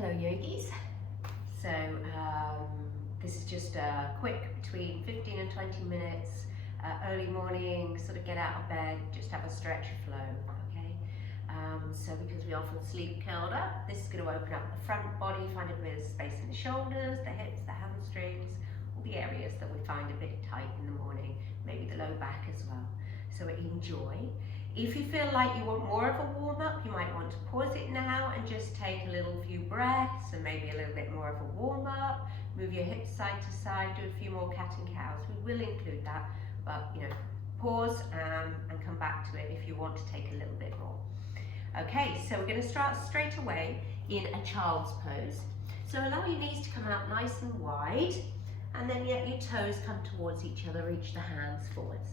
Hello yogis. So this is just a quick between 15 and 20 minutes, early morning, sort of get out of bed, just have a stretch flow, okay? So because we often sleep curled up, this is going to open up the front body, find a bit of space in the shoulders, the hips, the hamstrings, all the areas that we find a bit tight in the morning, maybe the low back as well. So enjoy. If you feel like you want more of a warm-up, you might want to pause it now and just take a little few breaths and maybe a little bit more of a warm-up. Move your hips side to side, do a few more cat and cows. We will include that, but pause and come back to it if you want to take a little bit more. Okay, so we're going to start straight away in a child's pose. So allow your knees to come out nice and wide, and then let your toes come towards each other, reach the hands forwards.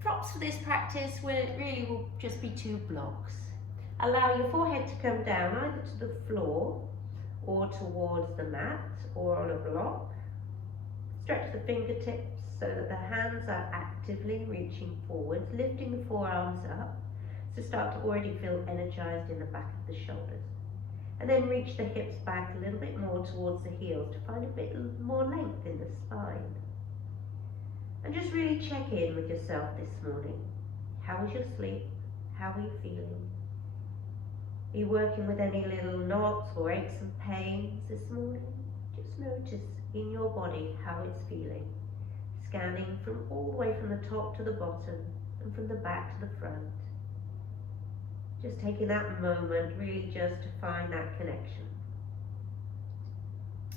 Props for this practice really will just be two blocks. Allow your forehead to come down either to the floor or towards the mat or on a block. Stretch the fingertips so that the hands are actively reaching forwards, lifting the forearms up to start to already feel energized in the back of the shoulders. And then reach the hips back a little bit more towards the heels to find a bit more length in the spine. And just really check in with yourself this morning. How was your sleep? How are you feeling? Are you working with any little knots or aches and pains this morning? Just notice in your body how it's feeling. Scanning from all the way from the top to the bottom and from the back to the front. Just taking that moment really just to find that connection.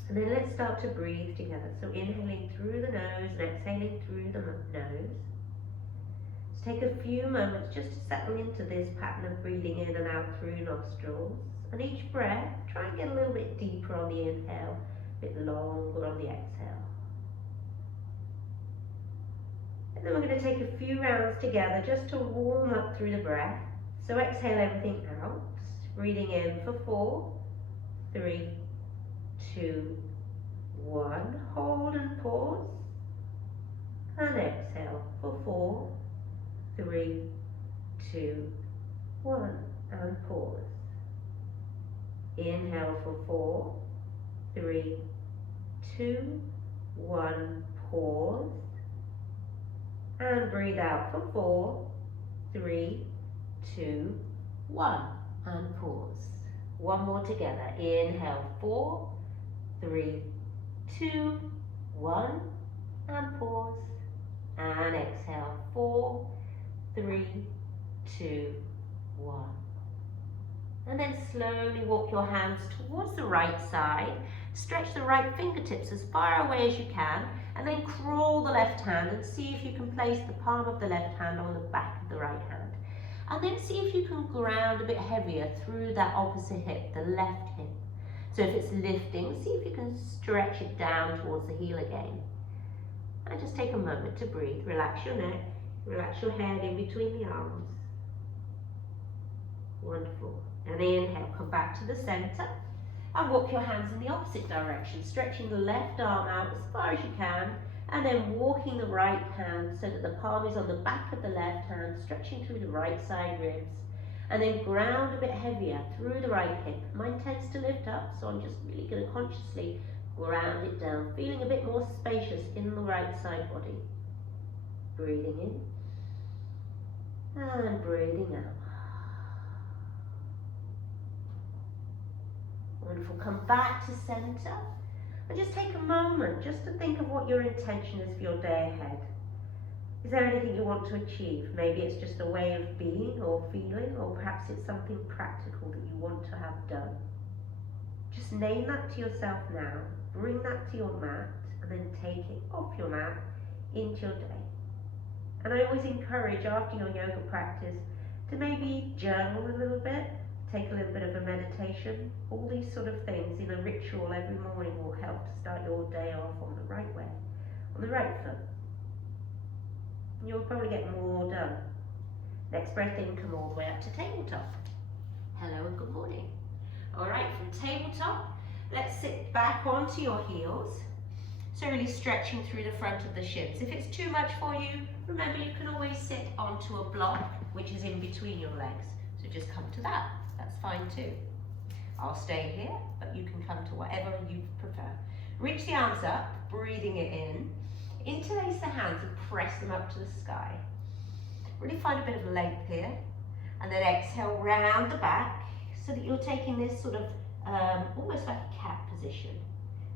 And then let's start to breathe together. So inhaling through the nose and exhaling through the nose. Let's take a few moments just to settle into this pattern of breathing in and out through nostrils. And each breath, try and get a little bit deeper on the inhale, a bit longer on the exhale. And then we're going to take a few rounds together just to warm up through the breath. So exhale everything out, breathing in for 4, 3, 2, 1, hold and pause, and exhale for 4, 3, 2, 1, and pause. Inhale for 4, 3, 2, 1, pause, and breathe out for 4, 3, 2, 1, and pause. One more together. Inhale 4, 3, 2, 1, and pause. And exhale 4, 3, 2, 1. And then slowly walk your hands towards the right side. Stretch the right fingertips as far away as you can, and then crawl the left hand and see if you can place the palm of the left hand on the back of the right hand. And then see if you can ground a bit heavier through that opposite hip, the left hip. So if it's lifting, see if you can stretch it down towards the heel again. And just take a moment to breathe. Relax your neck, relax your head in between the arms. Wonderful. And inhale, come back to the center and walk your hands in the opposite direction, stretching the left arm out as far as you can, and then walking the right hand so that the palm is on the back of the left hand, stretching through the right side ribs, and then ground a bit heavier through the right hip. Mine tends to lift up, so I'm just really going to consciously ground it down, feeling a bit more spacious in the right side body. Breathing in and breathing out. Wonderful. Come back to center. And just take a moment just to think of what your intention is for your day ahead. Is there anything you want to achieve? Maybe it's just a way of being or feeling, or perhaps it's something practical that you want to have done. Just name that to yourself now, bring that to your mat, and then take it off your mat into your day. And I always encourage after your yoga practice to maybe journal a little bit, take a little bit of a meditation. All these sort of things in a ritual every morning will help to start your day off on the right way, on the right foot. You'll probably get more done. Next breath in, come all the way up to tabletop. Hello and good morning. All right, from tabletop, let's sit back onto your heels. So really stretching through the front of the shins. If it's too much for you, remember you can always sit onto a block which is in between your legs. So just come to that. That's fine too. I'll stay here, but you can come to whatever you prefer. Reach the arms up, breathing it in. Interlace the hands and press them up to the sky. Really find a bit of length here. And then exhale round the back so that you're taking this sort of almost like a cat position.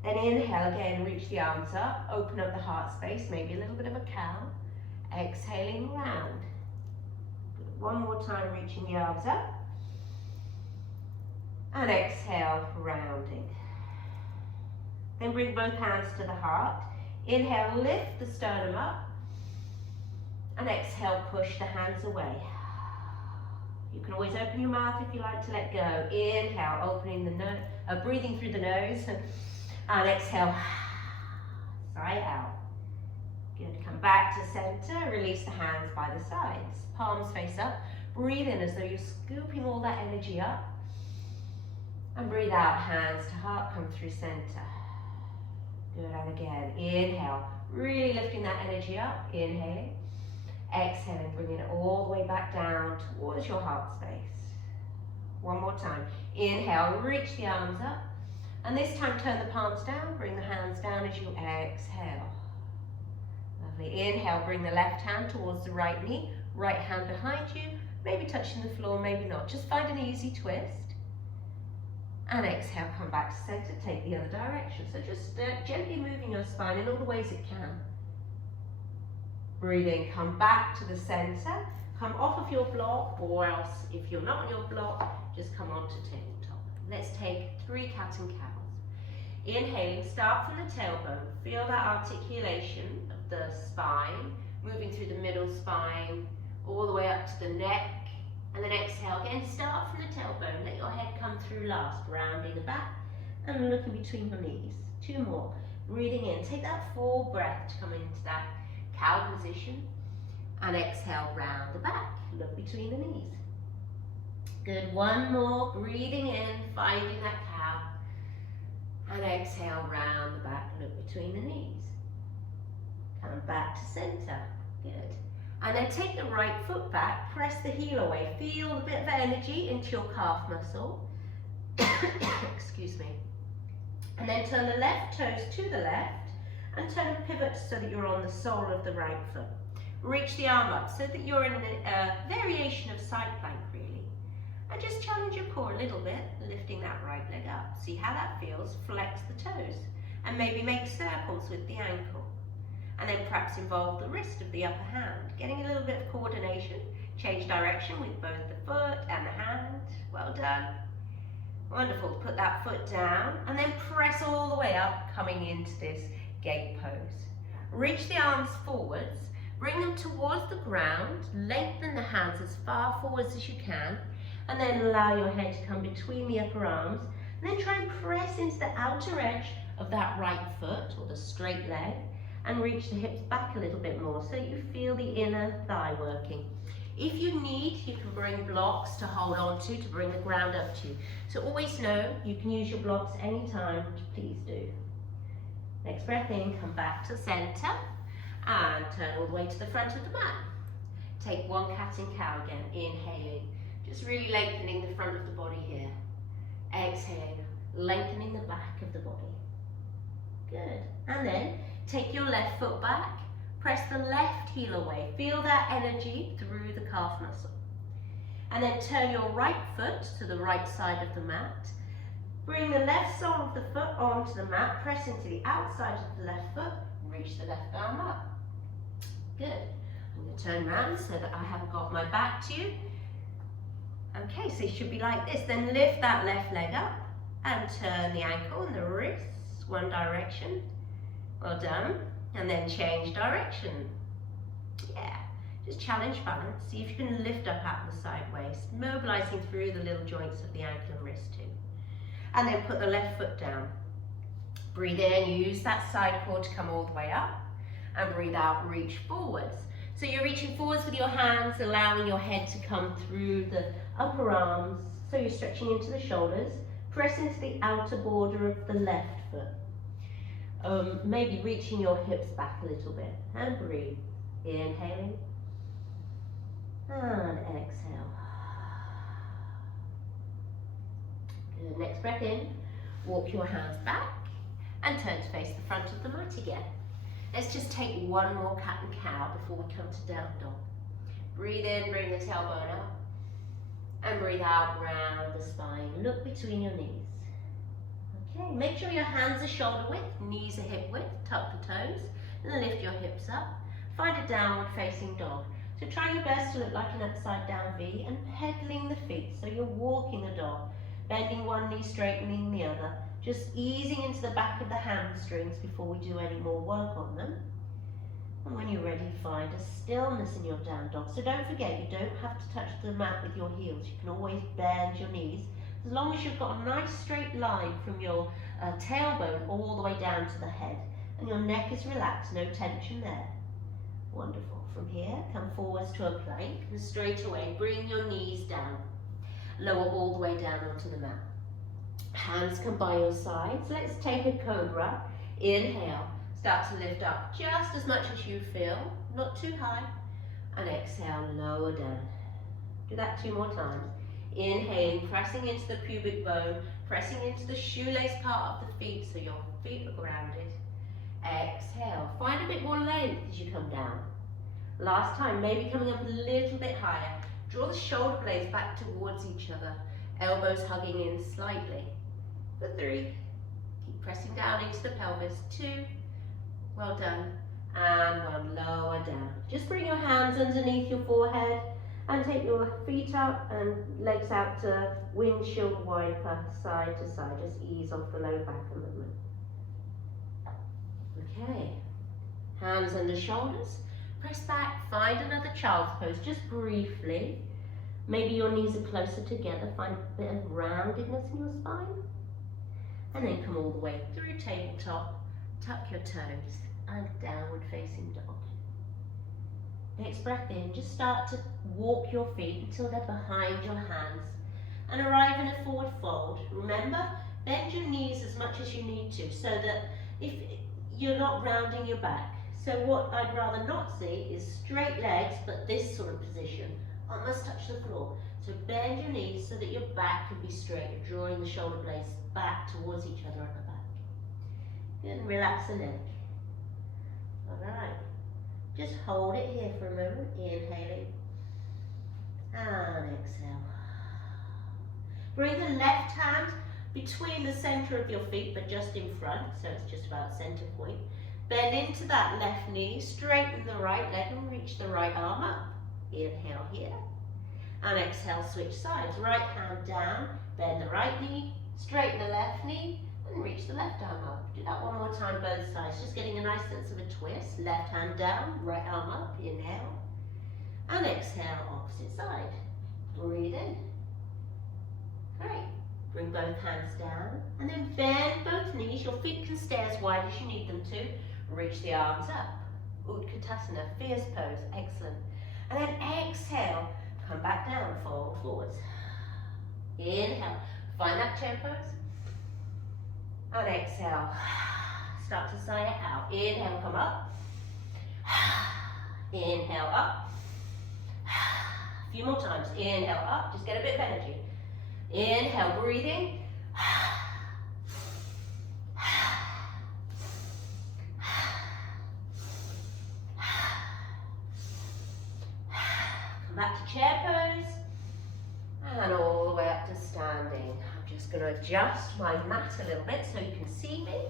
Then inhale again, reach the arms up, open up the heart space, maybe a little bit of a cow. Exhaling round. One more time, reaching the arms up. And exhale, rounding. Then bring both hands to the heart. Inhale, lift the sternum up. And exhale, push the hands away. You can always open your mouth if you like to let go. Inhale, opening the nose, breathing through the nose. And exhale, sigh out. Good, come back to center, release the hands by the sides. Palms face up, breathe in as though you're scooping all that energy up. And breathe out, hands to heart, come through center. Good, and again, inhale, really lifting that energy up, inhale. Exhale, bringing it all the way back down towards your heart space. One more time, inhale, reach the arms up. And this time turn the palms down, bring the hands down as you exhale. Lovely, inhale, bring the left hand towards the right knee, right hand behind you, maybe touching the floor, maybe not. Just find an easy twist. And exhale, come back to center, take the other direction. So just gently moving your spine in all the ways it can. Breathing, come back to the center, come off of your block, or else if you're not on your block, just come onto tabletop. Let's take 3 cat and cows. Inhaling, start from the tailbone, feel that articulation of the spine, moving through the middle spine, all the way up to the neck. And then exhale again, start from the tailbone, let your head come through last, rounding the back and looking between your knees. 2 more, breathing in, take that full breath to come into that cow position and exhale, round the back, look between the knees. Good, 1 more, breathing in, finding that cow and exhale, round the back, look between the knees. Come back to center, good. And then take the right foot back, press the heel away, feel a bit of energy into your calf muscle. Excuse me. And then turn the left toes to the left and turn and pivot so that you're on the sole of the right foot. Reach the arm up so that you're in a variation of side plank really. And just challenge your core a little bit, lifting that right leg up. See how that feels, flex the toes and maybe make circles with the ankle. And then perhaps involve the wrist of the upper hand, getting a little bit of coordination. Change direction with both the foot and the hand. Well done. Wonderful. Put that foot down and then press all the way up, coming into this gate pose. Reach the arms forwards, bring them towards the ground, lengthen the hands as far forwards as you can, and then allow your head to come between the upper arms, and then try and press into the outer edge of that right foot or the straight leg, and reach the hips back a little bit more so you feel the inner thigh working. If you need, you can bring blocks to hold on to bring the ground up to you. So always know you can use your blocks anytime, please do. Next breath in, come back to center and turn all the way to the front of the mat. Take 1 cat and cow again, inhaling, just really lengthening the front of the body here. Exhaling, lengthening the back of the body. Good, and then take your left foot back, press the left heel away, feel that energy through the calf muscle. And then turn your right foot to the right side of the mat. Bring the left sole of the foot onto the mat, press into the outside of the left foot, reach the left arm up. Good. I'm going to turn around so that I haven't got my back to you. Okay, so it should be like this. Then lift that left leg up and turn the ankle and the wrists one direction. Well done. And then change direction. Yeah. Just challenge balance. See if you can lift up out the side waist, mobilizing through the little joints of the ankle and wrist too. And then put the left foot down. Breathe in, use that side core to come all the way up. And breathe out, reach forwards. So you're reaching forwards with your hands, allowing your head to come through the upper arms. So you're stretching into the shoulders. Press into the outer border of the left foot. Maybe reaching your hips back a little bit. And breathe. Inhaling. And exhale. Good. Good, next breath in, walk your hands back and turn to face the front of the mat again. Let's just take one more cat and cow before we come to down dog. Breathe in, bring the tailbone up, and breathe out, round the spine. Look between your knees. Okay, make sure your hands are shoulder width, knees are hip width, tuck the toes, and then lift your hips up. Find a downward facing dog. So try your best to look like an upside down V and pedaling the feet. So you're walking the dog, bending one knee, straightening the other, just easing into the back of the hamstrings before we do any more work on them. And when you're ready, find a stillness in your down dog. So don't forget, you don't have to touch the mat with your heels. You can always bend your knees, as long as you've got a nice straight line from your tailbone all the way down to the head. And your neck is relaxed, no tension there. Wonderful. From here, come forwards to a plank, and straight away, bring your knees down. Lower all the way down onto the mat. Hands come by your sides. Let's take a cobra. Inhale. Start to lift up just as much as you feel, not too high. And exhale, lower down. Do that 2 more times. Inhaling, pressing into the pubic bone, pressing into the shoelace part of the feet so your feet are grounded. Exhale, find a bit more length as you come down. Last time, maybe coming up a little bit higher. Draw the shoulder blades back towards each other, elbows hugging in slightly. For 3, keep pressing down into the pelvis. 2, well done, and 1, lower down. Just bring your hands underneath your forehead and take your feet up and legs out to windshield wiper, side to side. Just ease off the low back a moment. Okay, hands under shoulders, press back, find another child's pose, just briefly. Maybe your knees are closer together, find a bit of roundedness in your spine. And then come all the way through tabletop, tuck your toes, and downward facing dog. Next breath in, just start to walk your feet until they're behind your hands and arrive in a forward fold. Remember, bend your knees as much as you need to so that if you're not rounding your back. So what I'd rather not see is straight legs, but this sort of position, almost touch the floor. So bend your knees so that your back can be straight, drawing the shoulder blades back towards each other at the back. Good, and relax the neck. All right, just hold it here for a moment, inhaling, and exhale. Bring the left hand between the center of your feet, but just in front, so it's just about center point. Bend into that left knee, straighten the right leg and reach the right arm up. Inhale here, and exhale, switch sides. Right hand down, bend the right knee, straighten the left knee, and reach the left arm up. Do that 1 more time, both sides, just getting a nice sense of a twist. Left hand down, right arm up, inhale, and exhale, opposite side. Breathe in. Great. Bring both hands down, and then bend both knees. Your feet can stay as wide as you need them to. Reach the arms up. Utkatasana, fierce pose, excellent. And then exhale, come back down, fold forwards. Inhale, find that chair pose. And exhale, start to sigh it out. Inhale, come up. Inhale, up. A few more times. Inhale, up. Just get a bit of energy. Inhale, breathing. Come back to chair pose. And all the way up to standing. I'm just going to adjust my mat a little bit so you can see me.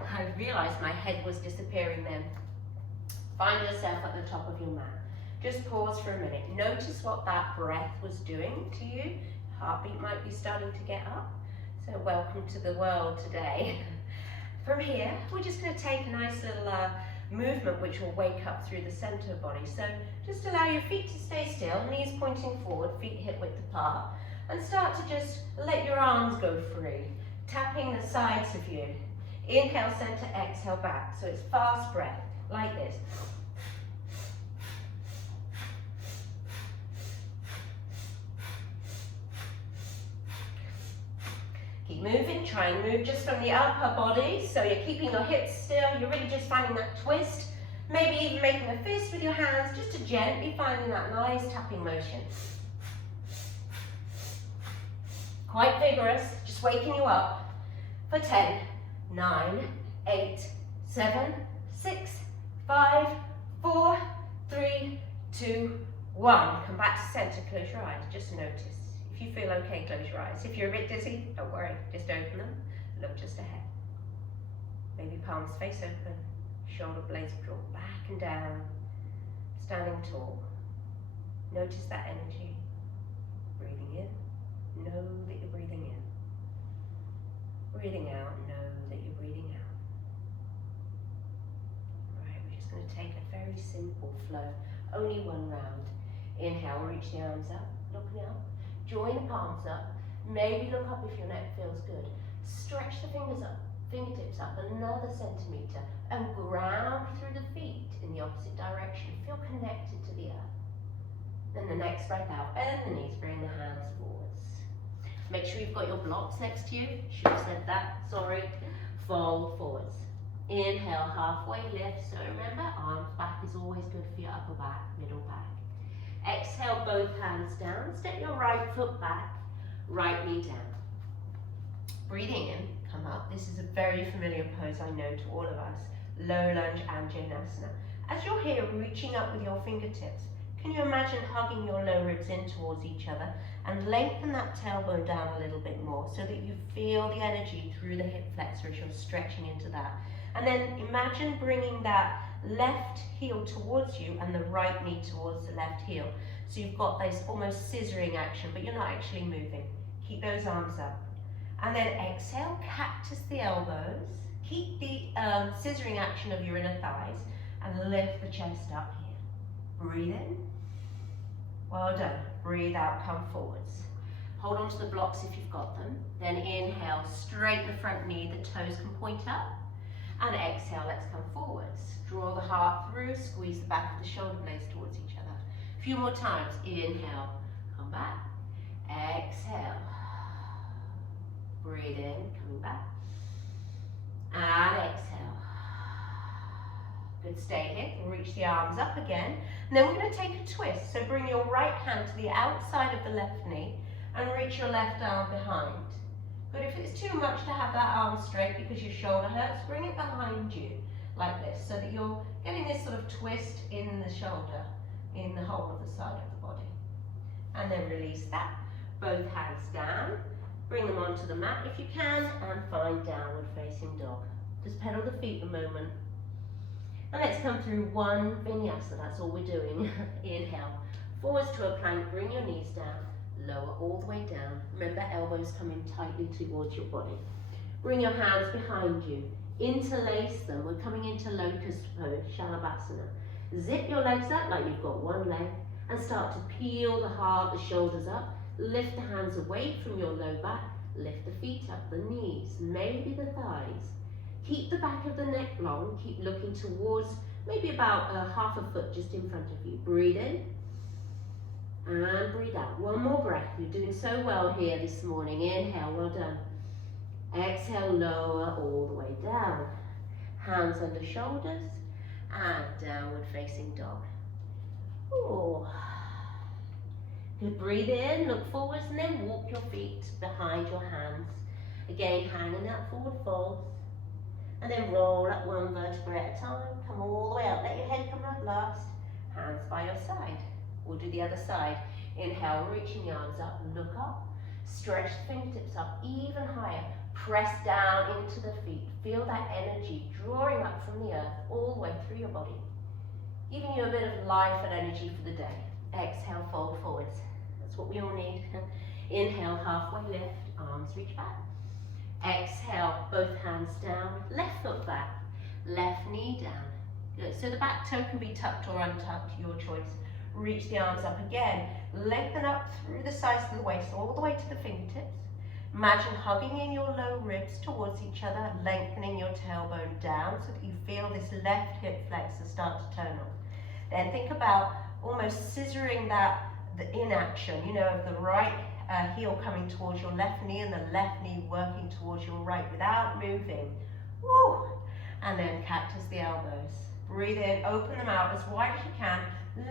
I realised my head was disappearing then. Find yourself at the top of your mat. Just pause for a minute. Notice what that breath was doing to you. Heartbeat might be starting to get up. So welcome to the world today. From here, we're just going to take a nice little movement which will wake up through the center body. So just allow your feet to stay still, knees pointing forward, feet hip width apart, and start to just let your arms go free, tapping the sides of you. Inhale, center, exhale, back. So it's fast breath, like this. Keep moving, try and move just from the upper body, so you're keeping your hips still, you're really just finding that twist, maybe even making a fist with your hands, just to gently finding that nice tapping motion. Quite vigorous, just waking you up for 10, 9, 8, 7, 6, 5, 4, 3, 2, 1. Come back to center, close your eyes, just notice. If you feel okay, close your eyes. If you're a bit dizzy, don't worry, just open them, look just ahead. Maybe palms face open, shoulder blades draw back and down, standing tall. Notice that energy. Breathing in, know that you're breathing in. Breathing out, know that you're breathing out. Right, we're just going to take a very simple flow, only one round. Inhale, reach the arms up, looking up. Join the palms up, maybe look up if your neck feels good. Stretch the fingers up, fingertips up another centimetre and ground through the feet in the opposite direction. Feel connected to the earth. Then the next breath out, bend the knees, bring the hands forwards. Make sure you've got your blocks next to you. Should have said that, sorry. Fold forwards. Inhale, halfway lift. So remember, arms back is always good for your upper back, middle back. Exhale, both hands down. Step your right foot back, right knee down. Breathing in, come up. This is a very familiar pose, I know, to all of us. Low lunge Anjaneyasana. As you're here, reaching up with your fingertips, can you imagine hugging your low ribs in towards each other and lengthen that tailbone down a little bit more so that you feel the energy through the hip flexor as you're stretching into that. And then imagine bringing that left heel towards you and the right knee towards the left heel. So you've got this almost scissoring action, but you're not actually moving. Keep those arms up. And then exhale, cactus the elbows. Keep the scissoring action of your inner thighs and lift the chest up here. Breathe in. Well done. Breathe out, come forwards. Hold on to the blocks if you've got them. Then inhale, straighten the front knee, the toes can point up. And exhale, let's come forwards. Draw the heart through, squeeze the back of the shoulder blades towards each other. A few more times. Inhale, come back. Exhale. Breathe in, coming back. And exhale. Good, stay here. We'll reach the arms up again. And then we're going to take a twist. So bring your right hand to the outside of the left knee and reach your left arm behind. But if it's too much to have that arm straight because your shoulder hurts, bring it behind you like this so that you're getting this sort of twist in the shoulder, in the whole of the side of the body. And then release that. Both hands down. Bring them onto the mat if you can and find downward facing dog. Just pedal the feet a moment. And let's come through one vinyasa, that's all we're doing. Inhale, forwards to a plank, bring your knees down, lower all the way down. Remember, elbows coming tightly towards your body. Bring your hands behind you, interlace them. We're coming into locust pose, Shalabhasana. Zip your legs up like you've got one leg and start to peel the heart, the shoulders up. Lift the hands away from your low back, lift the feet up, the knees, maybe the thighs. Keep the back of the neck long, keep looking towards maybe about half a foot just in front of you. Breathe in and breathe out. One more breath. You're doing so well here this morning. Inhale, well done. Exhale, lower all the way down. Hands under shoulders and downward facing dog. Ooh. Good, breathe in, look forwards and then walk your feet behind your hands. Again, hand in that forward fold. And then roll up one vertebra at a time. Come all the way up. Let your head come up last. Hands by your side. We'll do the other side. Inhale, reaching the arms up. Look up. Stretch the fingertips up even higher. Press down into the feet. Feel that energy drawing up from the earth all the way through your body. Giving you a bit of life and energy for the day. Exhale, fold forwards. That's what we all need. Inhale, halfway lift. Arms reach back. Exhale, both hands down, left foot back, left knee down. Good, so the back toe can be tucked or untucked, your choice. Reach the arms up again, lengthen up through the sides of the waist, all the way to the fingertips. Imagine hugging in your low ribs towards each other, lengthening your tailbone down so that you feel this left hip flexor start to turn on. Then think about almost scissoring the in action, you know, of the right heel coming towards your left knee and the left knee working towards your right without moving. Woo! And then cactus the elbows. Breathe in, open them out as wide as you can.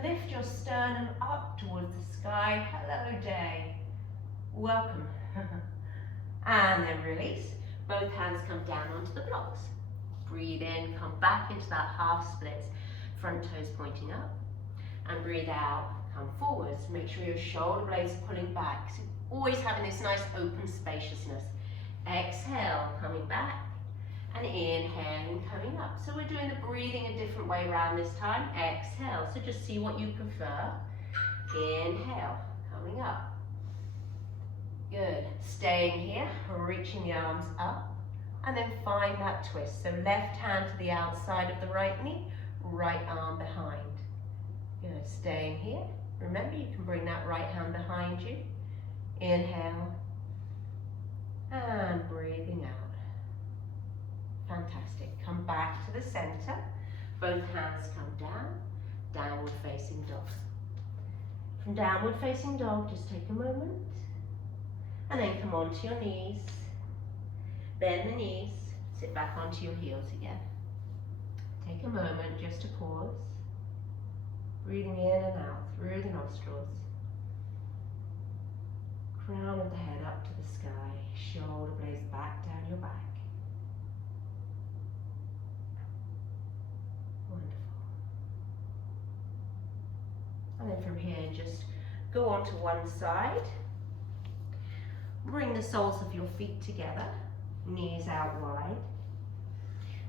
Lift your sternum up towards the sky. Hello, day. Welcome. And then release. Both hands come down onto the blocks. Breathe in, come back into that half splits, front toes pointing up. And breathe out, come forwards. Make sure your shoulder blades are pulling back. So always having this nice open spaciousness. Exhale, coming back. And inhaling, coming up. So we're doing the breathing a different way around this time. Exhale, so just see what you prefer. Inhale, coming up. Good, staying here, reaching the arms up. And then find that twist. So left hand to the outside of the right knee, right arm behind. Good, staying here. Remember, you can bring that right hand behind you. Inhale. And breathing out. Fantastic. Come back to the center. Both hands come down. Downward facing dog. From downward facing dog, just take a moment. And then come onto your knees. Bend the knees. Sit back onto your heels again. Take a moment just to pause. Breathing in and out through the nostrils. Crown of the head up to the sky. Shoulder blades back down your back. Wonderful. And then from here, just go on to one side. Bring the soles of your feet together, knees out wide.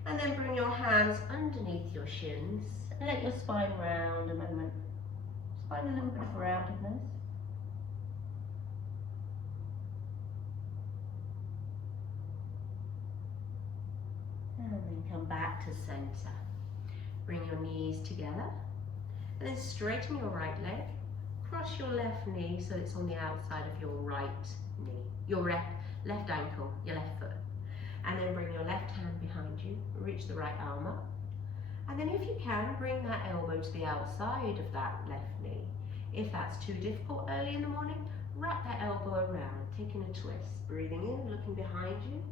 And then bring your hands underneath your shins and let your spine round a moment. Just find a little bit of roundedness. And then come back to center. Bring your knees together. And then straighten your right leg. Cross your left knee so it's on the outside of your right knee. Your left ankle, your left foot. And then bring your left hand behind you. Reach the right arm up. And then if you can, bring that elbow to the outside of that left knee. If that's too difficult early in the morning, wrap that elbow around, taking a twist. Breathing in, looking behind you.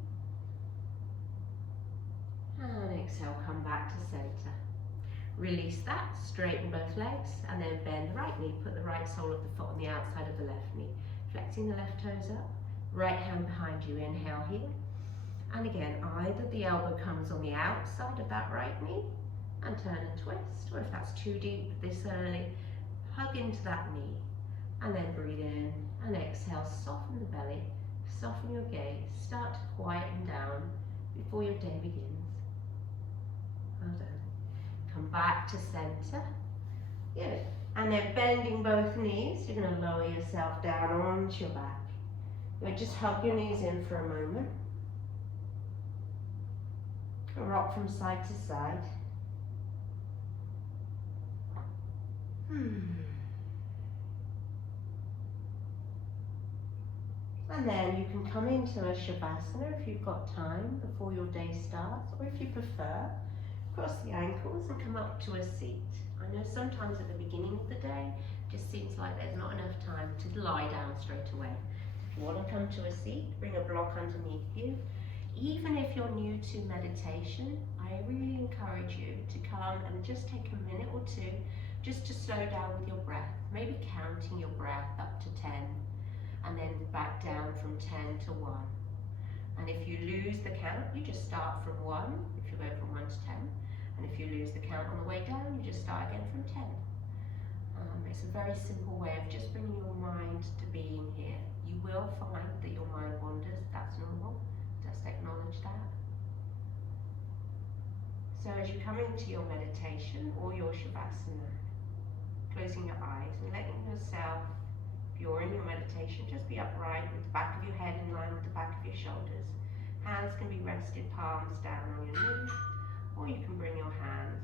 And exhale, come back to center. Release that, straighten both legs, and then bend the right knee. Put the right sole of the foot on the outside of the left knee. Flexing the left toes up. Right hand behind you, inhale here. And again, either the elbow comes on the outside of that right knee and turn and twist, or if that's too deep this early, hug into that knee. And then breathe in and exhale, soften the belly, soften your gaze, start to quieten down before your day begins. Well done. Come back to center. Good. And then bending both knees, you're going to lower yourself down onto your back. You'll just hug your knees in for a moment. Rock from side to side. And then you can come into a Shavasana if you've got time before your day starts, or if you prefer, cross the ankles and come up to a seat. I know sometimes at the beginning of the day, it just seems like there's not enough time to lie down straight away. If you want to come to a seat, bring a block underneath you. Even if you're new to meditation, I really encourage you to come and just take a minute or two just to slow down with your breath, maybe counting your breath up to 10 and then back down from 10 to 1. And if you lose the count, you just start from 1, if you go from 1 to 10. And if you lose the count on the way down, you just start again from 10. It's a very simple way of just bringing your mind to being here. You will find that your mind wanders, that's normal. Just acknowledge that. So as you come into your meditation or your Shavasana, closing your eyes and letting yourself, if you're in your meditation, just be upright with the back of your head in line with the back of your shoulders. Hands can be rested, palms down on your knees, or you can bring your hands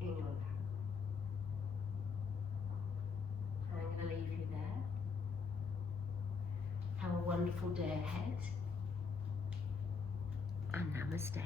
in your lap. I'm going to leave you there. Have a wonderful day ahead. And namaste.